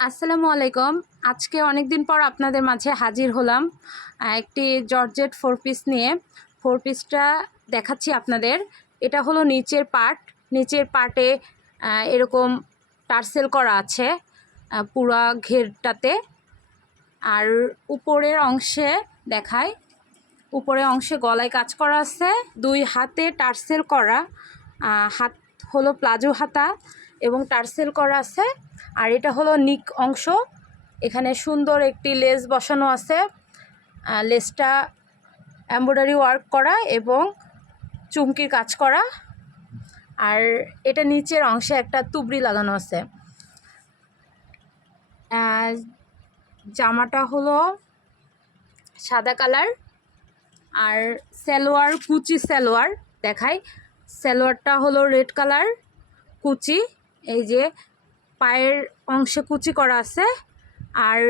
আসসালামু আলাইকুম। আজকে অনেক দিন পর আপনাদের মাঝে হাজির হলাম একটি জর্জেট 4 পিস নিয়ে। 4 পিসটা দেখাচ্ছি আপনাদের। এটা হলো নিচের পার্ট। নিচের পার্টে এরকম টার্সেল করা আছে পুরা ঘেরটাতে। আর উপরের অংশে দেখায়, উপরের অংশে গলায় কাজ করা আছে, 2 হাতে টার্সেল করা। হাত হলো প্লাজো হাতা এবং টার্সেল করা আছে। আর এটা হলো নিক অংশ, এখানে সুন্দর একটি লেস বসানো আছে। লেসটা এমব্রয়ডারি ওয়ার্ক করা এবং চুমকির কাজ করা। আর এটা নিচের অংশে একটা তুবড়ি লাগানো আছে। জামাটা হলো সাদা কালার। আর সালোয়ার কুচি সালোয়ার দেখাই। সালোয়ারটা হলো রেড কালার কুচি, এই যে পায়ের অংশে কুচি করা আছে। আর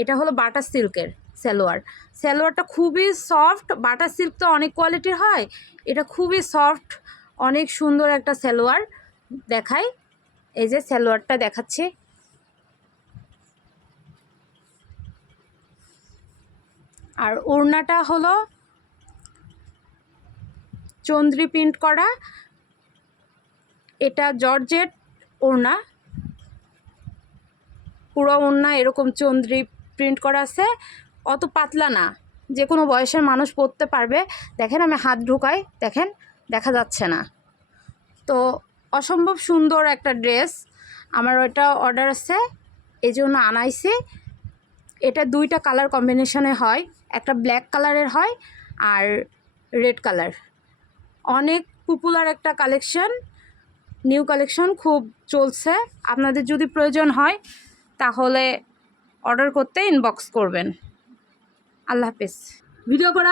এটা হলো বাটার সিল্কের সালোয়ার। সালোয়ারটা খুবই সফট। বাটার সিল্ক তো অনেক কোয়ালিটির হয়, এটা খুবই সফট, অনেক সুন্দর একটা সালোয়ার দেখাই। এই যে সালোয়ারটা দেখাচ্ছি। আর ওড়নাটা হলো চন্দ্রি প্রিন্ট করা, এটা জর্জেট ওড়না। পুরো ওড়না এরকম চন্দ্রি প্রিন্ট করা আছে, অত পাতলা না, যে কোনো বয়সের মানুষ পরতে পারবে। দেখেন আমি হাত ঢুকাই, দেখেন দেখা যাচ্ছে না। তো অসম্ভব সুন্দর একটা ড্রেস। আমার ওইটা অর্ডার আছে, এই জন্য আনাইছি। এটা 2টা কালার কম্বিনেশনে হয়, একটা ব্ল্যাক কালারের হয় আর রেড কালার। অনেক পপুলার একটা কালেকশন, নিউ কালেকশন, খুব চলছে। আপনাদের যদি প্রয়োজন হয় তাহলে অর্ডার করতে ইনবক্স করবেন। আল্লাহ হাফেজ। ভিডিও করা